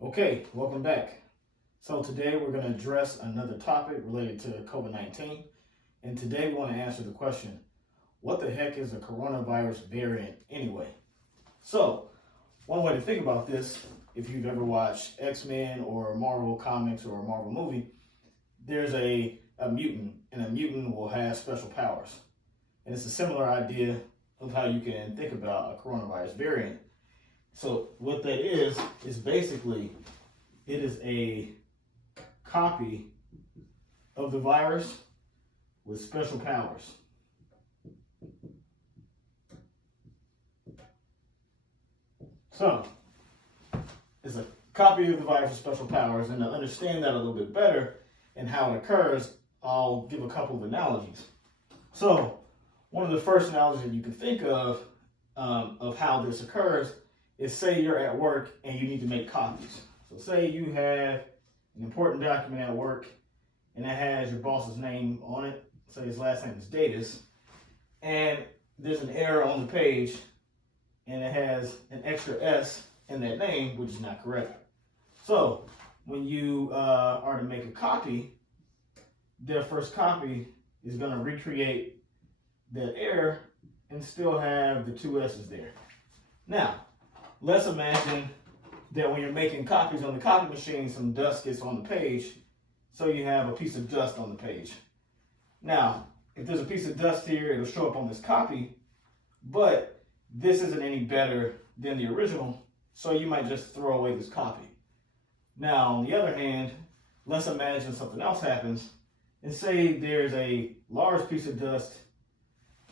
Okay, welcome back. So today we're going to address another topic related to COVID-19. And today we want to answer the question, what the heck is a coronavirus variant anyway? So one way to think about this, if you've ever watched X-Men or Marvel comics or a Marvel movie, there's a mutant, and a mutant will have special powers. And it's a similar idea of how you can think about a coronavirus variant. So what that is basically, it is a copy of the virus with special powers. So it's a copy of the virus with special powers, and to understand that a little bit better and how it occurs, I'll give a couple of analogies. So one of the first analogies that you can think of how this occurs is, say you're at work and you need to make copies. So say you have an important document at work and it has your boss's name on it. Say his last name is Davis, and there's an error on the page and it has an extra S in that name, which is not correct. So when you are to make a copy, their first copy is going to recreate that error and still have the two S's there. Now, let's imagine that when you're making copies on the copy machine, some dust gets on the page, so you have a piece of dust on the page. Now, if there's a piece of dust here, it'll show up on this copy, but this isn't any better than the original, so you might just throw away this copy. Now, on the other hand, let's imagine something else happens, and say there's a large piece of dust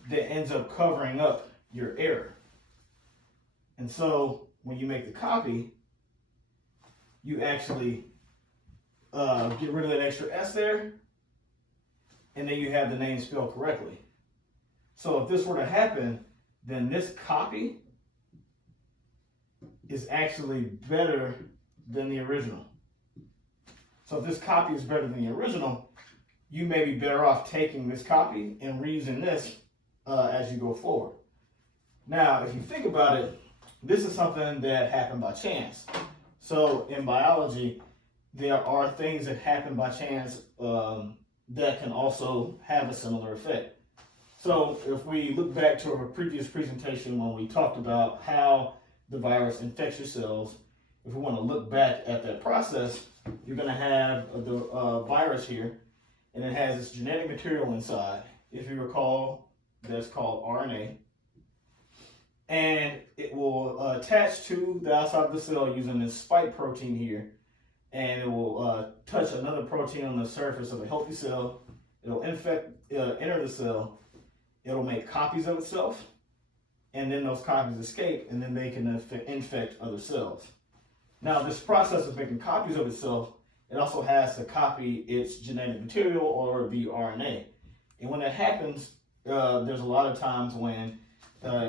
that ends up covering up your error. And so when you make the copy, you actually get rid of that extra S there, and then you have the name spelled correctly. So if this were to happen, then this copy is actually better than the original. So if this copy is better than the original, you may be better off taking this copy and reusing this as you go forward. Now, if you think about it, this is something that happened by chance. So in biology, there are things that happen by chance that can also have a similar effect. So if we look back to our previous presentation when we talked about how the virus infects your cells, if we want to look back at that process, you're going to have the virus here, and it has this genetic material inside. If you recall, that's called RNA. And it will attach to the outside of the cell using this spike protein here, and it will touch another protein on the surface of a healthy cell. It'll enter the cell. It'll make copies of itself, and then those copies escape, and then they can infect other cells. Now, this process of making copies of itself, it also has to copy its genetic material, or the RNA. And when that happens, there's a lot of times when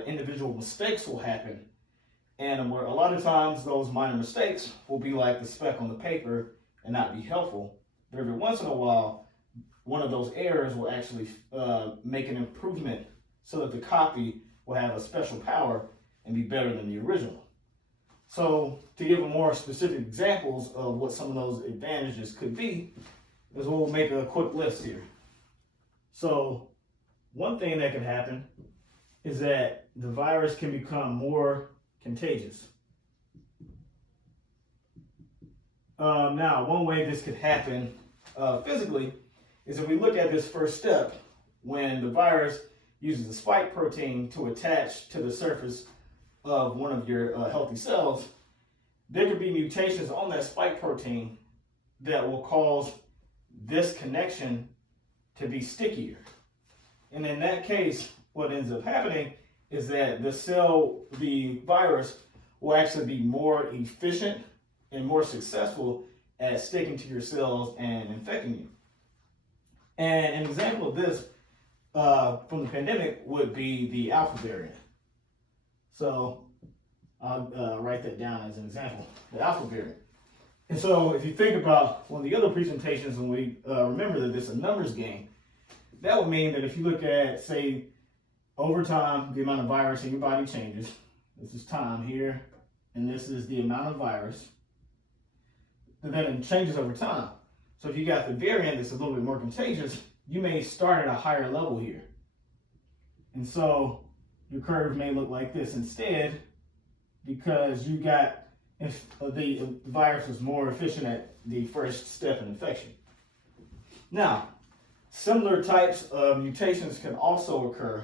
individual mistakes will happen, and where a lot of times those minor mistakes will be like the speck on the paper and not be helpful. But every once in a while, one of those errors will actually make an improvement so that the copy will have a special power and be better than the original. So to give a more specific examples of what some of those advantages could be, is we'll make a quick list here. So one thing that could happen is that the virus can become more contagious. Now, one way this could happen physically is if we look at this first step, when the virus uses the spike protein to attach to the surface of one of your healthy cells, there could be mutations on that spike protein that will cause this connection to be stickier. And in that case, what ends up happening is that the virus will actually be more efficient and more successful at sticking to your cells and infecting you. And an example of this from the pandemic would be the Alpha variant. So I'll write that down as an example, the Alpha variant. And so if you think about one of the other presentations, and we remember that it's a numbers game, that would mean that if you look at, say, over time, the amount of virus in your body changes. This is time here, and this is the amount of virus. and then it changes over time. So if you got the variant that's a little bit more contagious, you may start at a higher level here. And so your curve may look like this instead, because you got, if the virus was more efficient at the first step in infection. Now, similar types of mutations can also occur,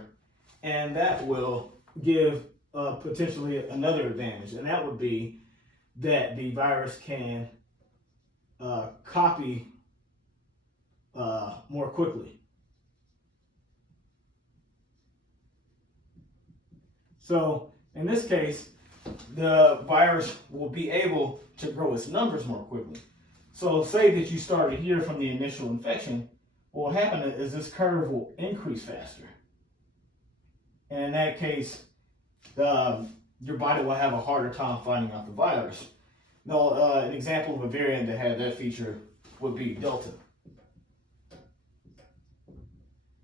and that will give potentially another advantage, and that would be that the virus can copy more quickly. So in this case, the virus will be able to grow its numbers more quickly. So say that you started here from the initial infection, what will happen is this curve will increase faster. And in that case, your body will have a harder time finding out the virus. Now, an example of a variant that had that feature would be Delta.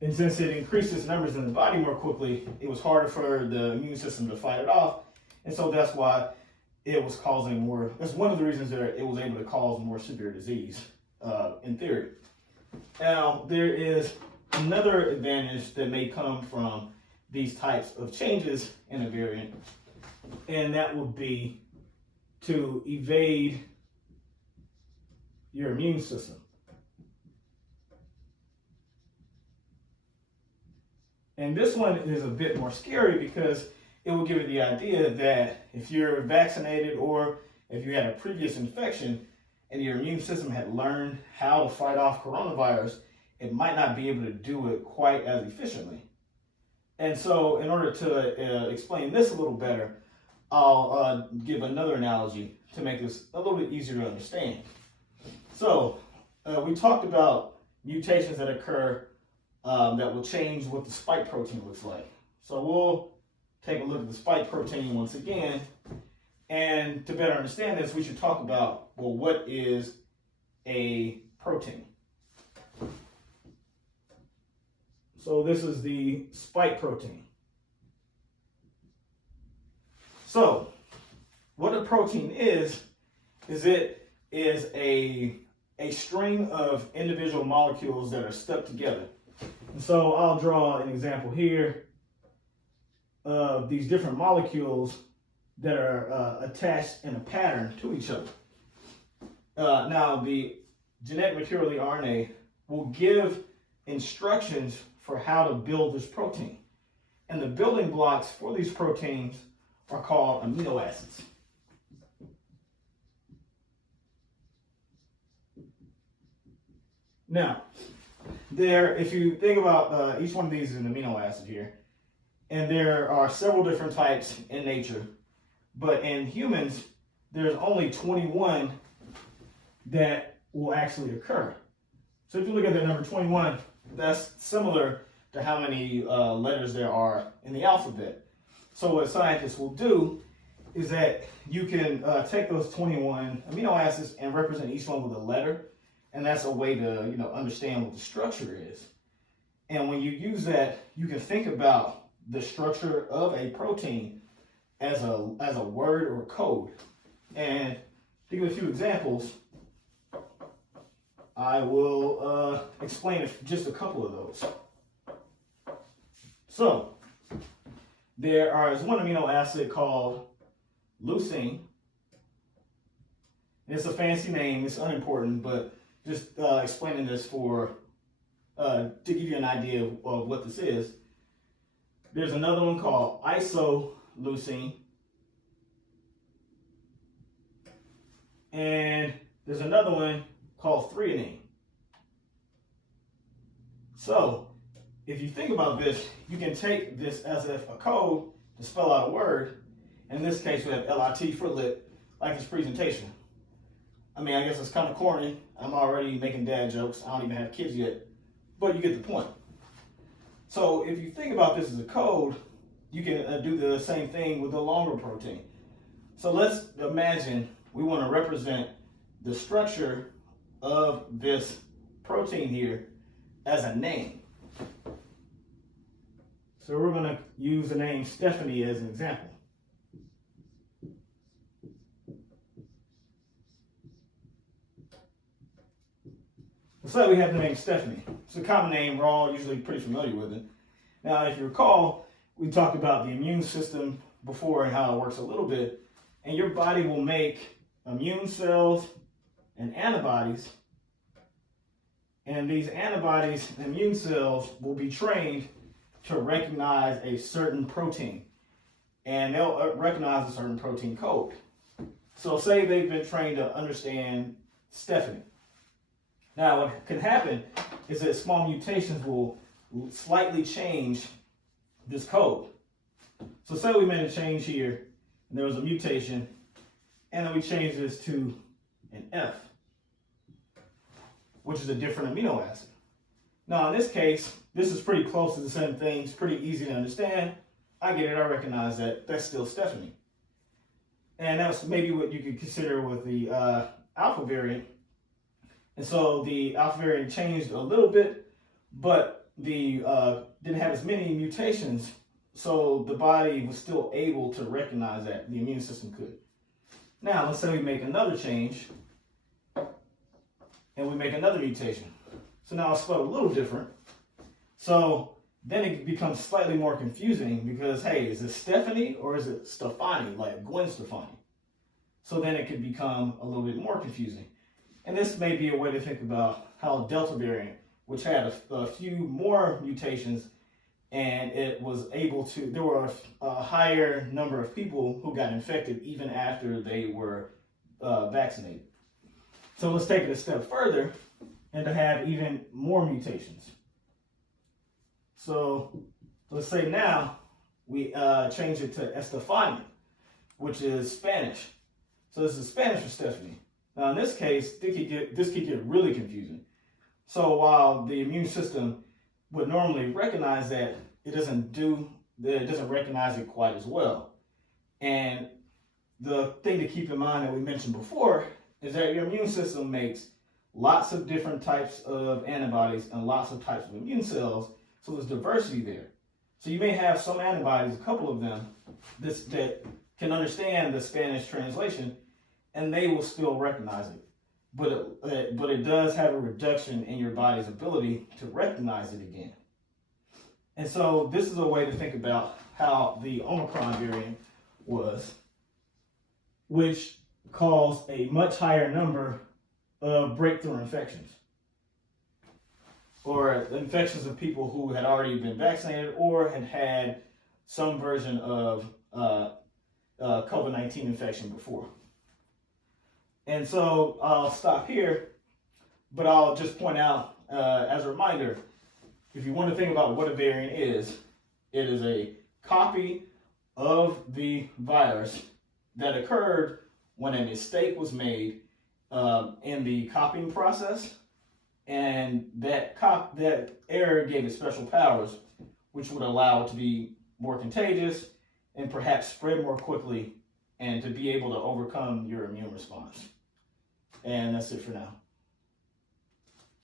And since it increased its numbers in the body more quickly, it was harder for the immune system to fight it off. And so that's why it was causing more, that's one of the reasons that it was able to cause more severe disease, in theory. Now, there is another advantage that may come from these types of changes in a variant, and that would be to evade your immune system. And this one is a bit more scary because it will give you the idea that if you're vaccinated or if you had a previous infection and your immune system had learned how to fight off coronavirus, it might not be able to do it quite as efficiently. And so in order to explain this a little better, I'll give another analogy to make this a little bit easier to understand. So we talked about mutations that occur that will change what the spike protein looks like. So we'll take a look at the spike protein once again. And to better understand this, we should talk about, well, what is a protein? So this is the spike protein. So what a protein is it is a string of individual molecules that are stuck together. And so I'll draw an example here of these different molecules that are attached in a pattern to each other. Now, the genetic material of the RNA will give instructions for how to build this protein. And the building blocks for these proteins are called amino acids. Now, if you think about each one of these is an amino acid here, and there are several different types in nature, but in humans, there's only 21 that will actually occur. So if you look at the number 21, that's similar to how many letters there are in the alphabet. So what scientists will do is that you can take those 21 amino acids and represent each one with a letter, and that's a way to understand what the structure is. And when you use that, you can think about the structure of a protein as a word or a code. And to give a few examples, I will explain just a couple of those. So there is one amino acid called leucine. It's a fancy name, it's unimportant, but just explaining this to give you an idea of what this is. There's another one called isoleucine. And there's another one called threonine. So, if you think about this, you can take this as if a code to spell out a word. In this case, we have LIT for lit, like this presentation. I mean, I guess it's kind of corny. I'm already making dad jokes. I don't even have kids yet, but you get the point. So if you think about this as a code, you can do the same thing with the longer protein. So let's imagine we want to represent the structure of this protein here as a name. So we're going to use the name Stephanie as an example. say we have the name Stephanie. It's a common name. We're all usually pretty familiar with it. Now, if you recall, we talked about the immune system before and how it works a little bit. And your body will make immune cells and antibodies. And these antibodies and immune cells will be trained to recognize a certain protein. And they'll recognize a certain protein code. So say they've been trained to understand Stephanie. Now, what can happen is that small mutations will slightly change this code. So say we made a change here, and there was a mutation, and then we changed this to an F, which is a different amino acid. Now, in this case, this is pretty close to the same thing. It's pretty easy to understand. I get it. I recognize that. That's still Stephanie. And that's maybe what you could consider with the alpha variant. And so the alpha variant changed a little bit, but the didn't have as many mutations, so the body was still able to recognize that. The immune system could. Now, let's say we make another change, and we make another mutation. So now it's spelled a little different. So then it becomes slightly more confusing because, hey, is it Stephanie or is it Stefani, like Gwen Stefani? So then it could become a little bit more confusing. And this may be a way to think about how Delta variant, which had a few more mutations, and it was able to, there were a higher number of people who got infected even after they were vaccinated. So let's take it a step further and to have even more mutations. So let's say now we change it to Estefania, which is Spanish. So this is Spanish for Stephanie. Now in this case, this could get really confusing. So while the immune system would normally recognize that, it doesn't recognize it quite as well. And the thing to keep in mind that we mentioned before is that your immune system makes lots of different types of antibodies and lots of types of immune cells, so there's diversity there. So you may have some antibodies, a couple of them, that can understand the Spanish translation, and they will still recognize it. But it does have a reduction in your body's ability to recognize it again. And so this is a way to think about how the Omicron variant was, which caused a much higher number of breakthrough infections, or infections of people who had already been vaccinated or had had some version of COVID-19 infection before. And so I'll stop here, but I'll just point out as a reminder, if you want to think about what a variant is, it is a copy of the virus that occurred when a mistake was made in the copying process, and that error gave it special powers, which would allow it to be more contagious and perhaps spread more quickly and to be able to overcome your immune response. And that's it for now.